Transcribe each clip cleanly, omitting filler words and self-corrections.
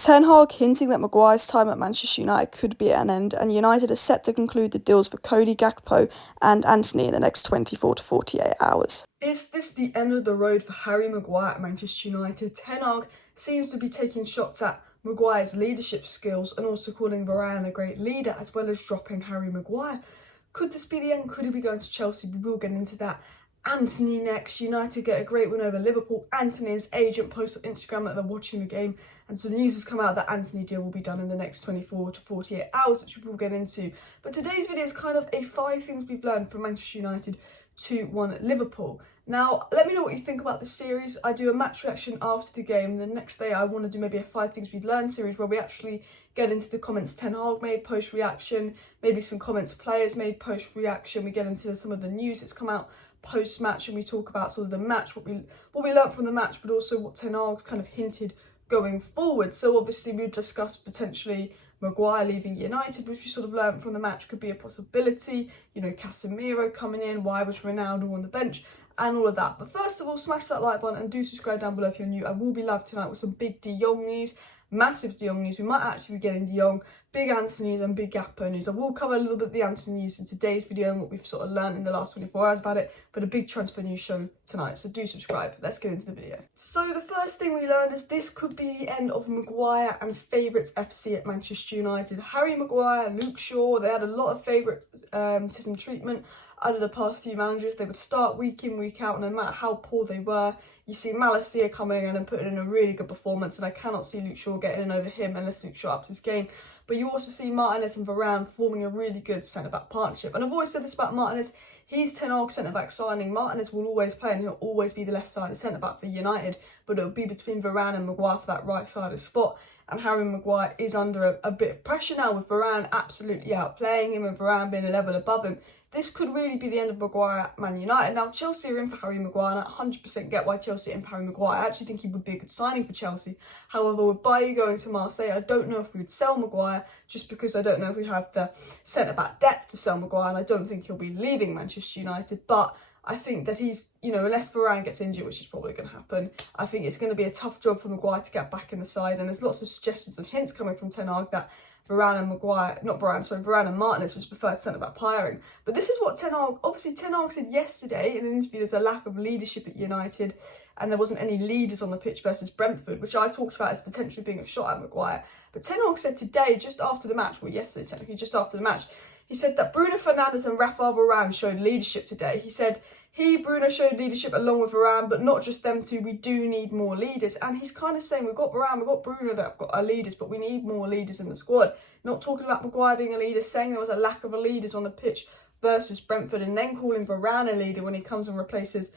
Ten Hag hinting that Maguire's time at Manchester United could be at an end, and United are set to conclude the deals for Gakpo and Antony in the next 24 to 48 hours. Is this the end of the road for Harry Maguire at Manchester United? Ten Hag seems to be taking shots at Maguire's leadership skills and also calling Varane a great leader, as well as dropping Harry Maguire. Could this be the end? Could he be going to Chelsea? We will get into that. Antony next. United get a great win over Liverpool. Antony's agent posted on Instagram that they're watching the game, and so the news has come out that Antony deal will be done in the next 24 to 48 hours, which we will get into. But today's video is kind of a 5 things we've learned from Manchester United 2-1 Liverpool. Now, let me know what you think about this series. I do a match reaction after the game. The next day I want to do maybe a 5 things we've learned series where we actually get into the comments Ten Hag made post-reaction, maybe some comments players made post-reaction. We get into some of the news that's come out post-match, and we talk about sort of the match, what we learned from the match, but also what Ten Hag kind of hinted going forward. So obviously we've discussed potentially Maguire leaving United, which we sort of learned from the match could be a possibility. You know, Casemiro coming in, why was Ronaldo on the bench, and all of that. But first of all, smash that like button and do subscribe down below if you're new. I will be live tonight with some big De Jong news, massive De Jong news. We might actually be getting De Jong, big Antony news and big Gakpo news. I will cover a little bit of the Antony news in today's video and what we've sort of learned in the last 24 hours about it, but a big transfer news show tonight, so do subscribe. Let's get into the video. So the first thing we learned is this could be the end of Maguire and favourites FC at Manchester United. Harry Maguire, Luke Shaw, they had a lot of favouritism treatment under the past few managers. They would start week in, week out, no matter how poor they were. You see Maguire coming in and putting in a really good performance, and I cannot see Luke Shaw getting in over him unless Luke Shaw ups his game. But you also see Martinez and Varane forming a really good centre-back partnership. And I've always said this about Martinez, he's Ten Hag centre-back signing. Martinez will always play and he'll always be the left-sided centre-back for United, but it'll be between Varane and Maguire for that right-sided spot. And Harry Maguire is under a bit of pressure now, with Varane absolutely outplaying him and Varane being a level above him. This could really be the end of Maguire at Man United. Now, Chelsea are in for Harry Maguire, and I 100% get why Chelsea are in for Harry Maguire. I actually think he would be a good signing for Chelsea. However, with Bailly going to Marseille, I don't know if we would sell Maguire, just because I don't know if we have the centre-back depth to sell Maguire, and I don't think he'll be leaving Manchester United. But I think that he's, you know, unless Varane gets injured, which is probably going to happen, I think it's going to be a tough job for Maguire to get back in the side. And there's lots of suggestions and hints coming from Ten Hag that Varane and Martinez was preferred centre-back pairing. But this is what Ten Hag said yesterday in an interview. There's a lack of leadership at United, and there wasn't any leaders on the pitch versus Brentford, which I talked about as potentially being a shot at Maguire. But Ten Hag said today, just after the match, well, yesterday technically, just after the match, he said that Bruno Fernandes and Rafael Varane showed leadership today. He said Bruno showed leadership along with Varane, but not just them two. We do need more leaders. And he's kind of saying we've got Varane, we've got Bruno that have got our leaders, but we need more leaders in the squad. Not talking about Maguire being a leader, saying there was a lack of leaders on the pitch versus Brentford, and then calling Varane a leader when he comes and replaces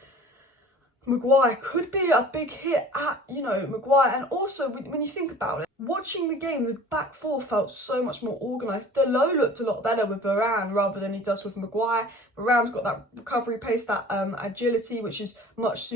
Maguire could be a big hit at, you know, Maguire. And also, when you think about it, watching the game, the back four felt so much more organised. Delot looked a lot better with Varane rather than he does with Maguire. Varane's got that recovery pace, that agility, which is much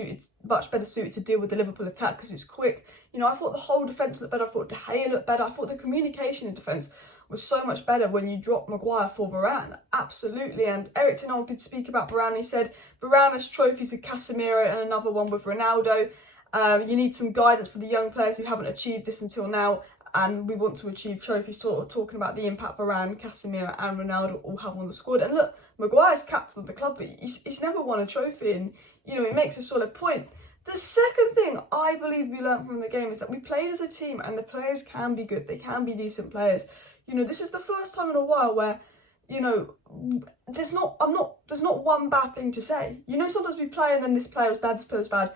better suited to deal with the Liverpool attack because it's quick. You know, I thought the whole defence looked better. I thought De Gea looked better. I thought the communication in defence was so much better when you drop Maguire for Varane. Absolutely. And Erik ten Hag did speak about Varane. He said Varane has trophies with Casemiro and another one with Ronaldo. You need some guidance for the young players who haven't achieved this until now, and we want to achieve trophies. Talking about the impact Varane, Casemiro and Ronaldo all have on the squad. And look, Maguire's captain of the club, but he's never won a trophy, and, you know, it makes a solid point. The second thing I believe we learned from the game is that we played as a team, and the players can be good. They can be decent players. You know, this is the first time in a while where, you know, there's not one bad thing to say. You know, sometimes we play and then this player was bad, this player was bad.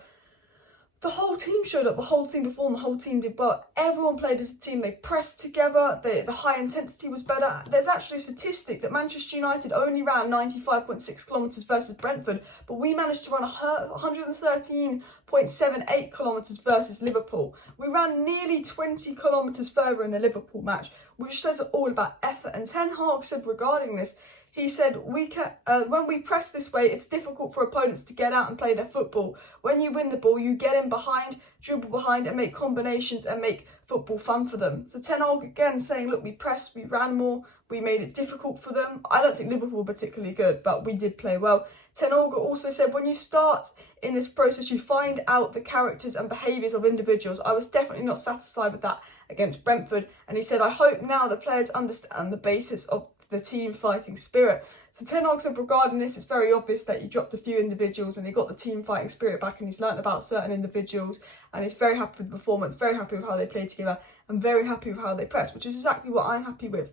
The whole team showed up, the whole team performed, the whole team did well. Everyone played as a team, they pressed together, the high intensity was better. There's actually a statistic that Manchester United only ran 95.6 kilometres versus Brentford, but we managed to run 113.78 kilometres versus Liverpool. We ran nearly 20 kilometres further in the Liverpool match, which says it all about effort. And Ten Hag said regarding this, he said, when we press this way, it's difficult for opponents to get out and play their football. When you win the ball, you get in behind, dribble behind and make combinations and make football fun for them. So Ten Hag again saying, look, we pressed, we ran more, we made it difficult for them. I don't think Liverpool were particularly good, but we did play well. Ten Hag also said, when you start in this process, you find out the characters and behaviours of individuals. I was definitely not satisfied with that against Brentford. And he said, I hope now the players understand the basis of the team fighting spirit. So Ten Hag said regarding this, it's very obvious that he dropped a few individuals and he got the team fighting spirit back, and he's learnt about certain individuals, and he's very happy with the performance, very happy with how they played together, and very happy with how they pressed, which is exactly what I'm happy with.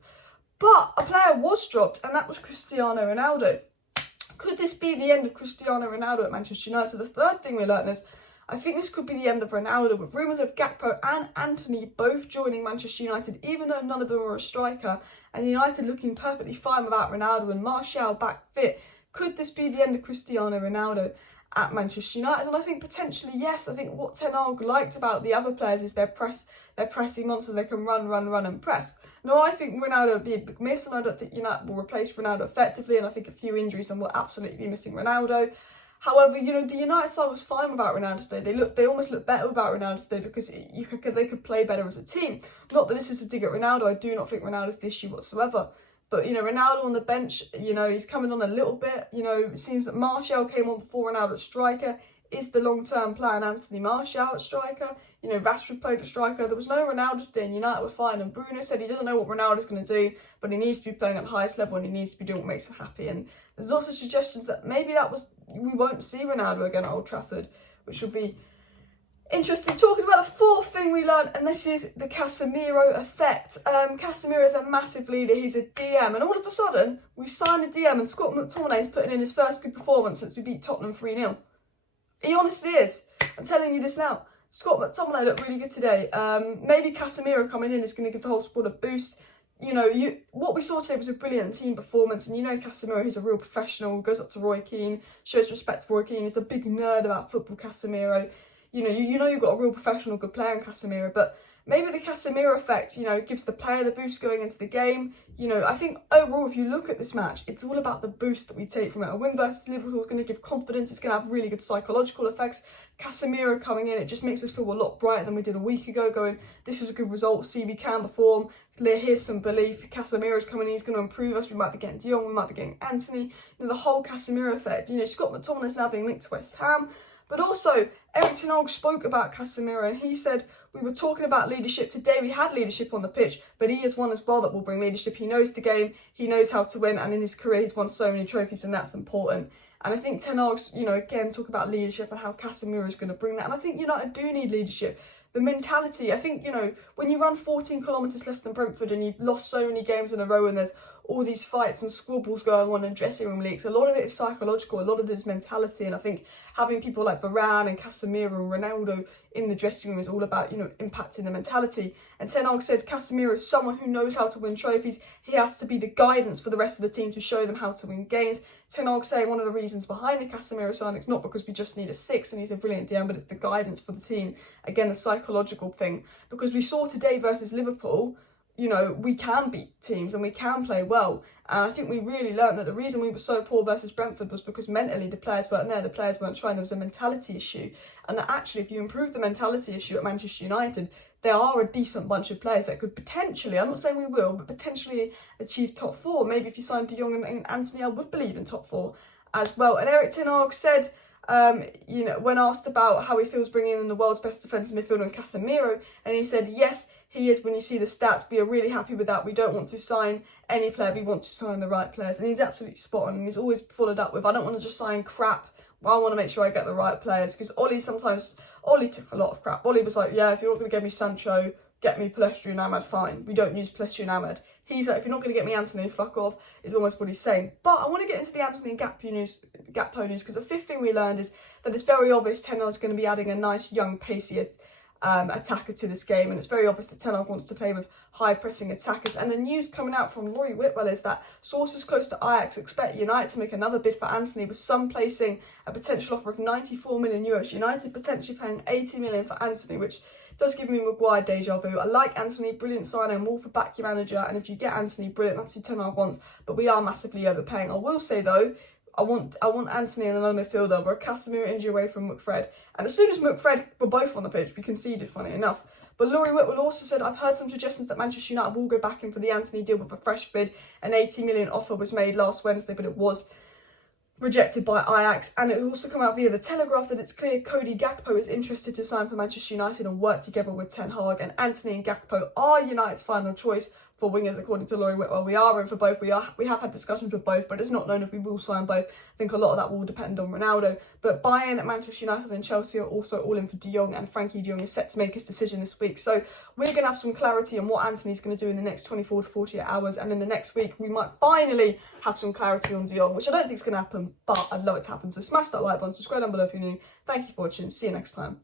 But a player was dropped, and that was Cristiano Ronaldo. Could this be the end of Cristiano Ronaldo at Manchester United? So the third thing we learned is, I think this could be the end of Ronaldo, with rumours of Gakpo and Antony both joining Manchester United, even though none of them were a striker, and United looking perfectly fine without Ronaldo and Martial back fit. Could this be the end of Cristiano Ronaldo at Manchester United? And I think potentially yes. I think what Ten Hag liked about the other players is their pressing monsters. They can run and press. No, I think Ronaldo would be a big miss, and I don't think United will replace Ronaldo effectively, and I think a few injuries and will absolutely be missing Ronaldo. However, you know, the United side was fine without Ronaldo today. They almost look better without Ronaldo today because they could play better as a team. Not that this is a dig at Ronaldo. I do not think Ronaldo's the issue whatsoever. But, you know, Ronaldo on the bench, you know, he's coming on a little bit. You know, it seems that Martial came on before Ronaldo at striker. Is the long-term plan Anthony Martial at striker? You know, Rashford played at striker. There was no Ronaldo today, and United were fine. And Bruno said he doesn't know what Ronaldo's going to do, but he needs to be playing at the highest level, and he needs to be doing what makes him happy. And there's also suggestions that maybe we won't see Ronaldo again at Old Trafford, which will be interesting. Talking about the fourth thing we learned, and this is the Casemiro effect. Casemiro is a massive leader. He's a DM, and all of a sudden, we sign a DM, and Scott McTominay is putting in his first good performance since we beat Tottenham 3-0. He honestly is. I'm telling you this now. Scott McTominay looked really good today. Maybe Casemiro coming in is going to give the whole squad a boost. You know, what we saw today was a brilliant team performance, and you know Casemiro, he's a real professional, goes up to Roy Keane, shows respect to Roy Keane. He's a big nerd about football, Casemiro. You know you've got a real professional, good player in Casemiro, but maybe the Casemiro effect, you know, gives the player the boost going into the game. You know, I think overall, if you look at this match, it's all about the boost that we take from it. A win versus Liverpool is going to give confidence. It's going to have really good psychological effects. Casemiro coming in, it just makes us feel a lot brighter than we did a week ago, going, this is a good result, see we can perform, here's some belief. Casemiro's coming in, he's going to improve us. We might be getting Jong, we might be getting Antony. You know, the whole Casemiro effect. You know, Scott McTominay's now being linked to West Ham. But also, ERIK Ten Hag spoke about Casemiro, and he said, we were talking about leadership today. We had leadership on the pitch, but he is one as well that will bring leadership. He knows the game, he knows how to win, and in his career he's won so many trophies, and that's important. And I think Ten Hag's, you know, again, talk about leadership and how Casemiro is going to bring that. And I think United do need leadership. The mentality, I think, you know, when you run 14 kilometres less than Brentford and you've lost so many games in a row and there's all these fights and squabbles going on and dressing room leaks, a lot of it is psychological, a lot of it is mentality. And I think having people like Varane and Casemiro and Ronaldo in the dressing room is all about, you know, impacting the mentality. And Ten Hag said Casemiro is someone who knows how to win trophies. He has to be the guidance for the rest of the team to show them how to win games. Ten Hag saying one of the reasons behind the Casemiro signing, it's not because we just need a 6 and he's a brilliant DM, but it's the guidance for the team. Again, the psychological thing. Because we saw today versus Liverpool, you know, we can beat teams and we can play well. And I think we really learned that the reason we were so poor versus Brentford was because mentally the players weren't there, the players weren't trying, there was a mentality issue. And that actually, if you improve the mentality issue at Manchester United, there are a decent bunch of players that could potentially, I'm not saying we will, but potentially achieve top 4. Maybe if you signed Jong and Antony, I would believe in top 4 as well. And ERIK Ten Hag said, you know, when asked about how he feels bringing in the world's best defensive midfielder in Casemiro, and he said, yes, he is. When you see the stats, we are really happy with that. We don't want to sign any player, we want to sign the right players. And he's absolutely spot on, and he's always followed up with, I don't want to just sign crap, I want to make sure I get the right players. Because Ollie took a lot of crap. Ollie was like, yeah, if you're not going to get me Sancho, get me Palestri and Ahmad, fine. We don't use Palestri and Ahmad. He's like, if you're not going to get me Antony, fuck off, is almost what he's saying. But I want to get into the Antony and Gakpo news, because the fifth thing we learned is that it's very obvious Ten Hag's going to be adding a nice, young, pacey attacker to this game. And it's very obvious that Ten Hag wants to play with high-pressing attackers. And the news coming out from Laurie Whitwell is that sources close to Ajax expect United to make another bid for Antony, with some placing a potential offer of 94 million euros. United potentially paying 80 million for Antony, which does give me Maguire deja vu. I like Antony, brilliant signing, all for back your manager, and if you get Antony, brilliant, that's who Ten Hag wants, but we are massively overpaying. I will say though, I want Antony and another midfielder. We're a Casemiro injury away from McFred, and as soon as McFred were both on the pitch, we conceded, funny enough. But Laurie Whitwell also said, I've heard some suggestions that Manchester United will go back in for the Antony deal with a fresh bid. An 80 million offer was made last Wednesday, but it was rejected by Ajax, and it has also come out via the Telegraph that it's clear Cody Gakpo is interested to sign for Manchester United and work together with Ten Hag, and Antony and Gakpo are United's final choice for wingers, according to Laurie Whitwell. We are in for both. We have had discussions with both, but it's not known if we will sign both. I think a lot of that will depend on Ronaldo. But Bayern, Manchester United and Chelsea are also all in for De Jong, and Frankie De Jong is set to make his decision this week. So we're going to have some clarity on what Antony's going to do in the next 24 to 48 hours, and in the next week we might finally have some clarity on De Jong, which I don't think is going to happen, but I'd love it to happen. So smash that like button, subscribe down below if you're new. Thank you for watching. See you next time.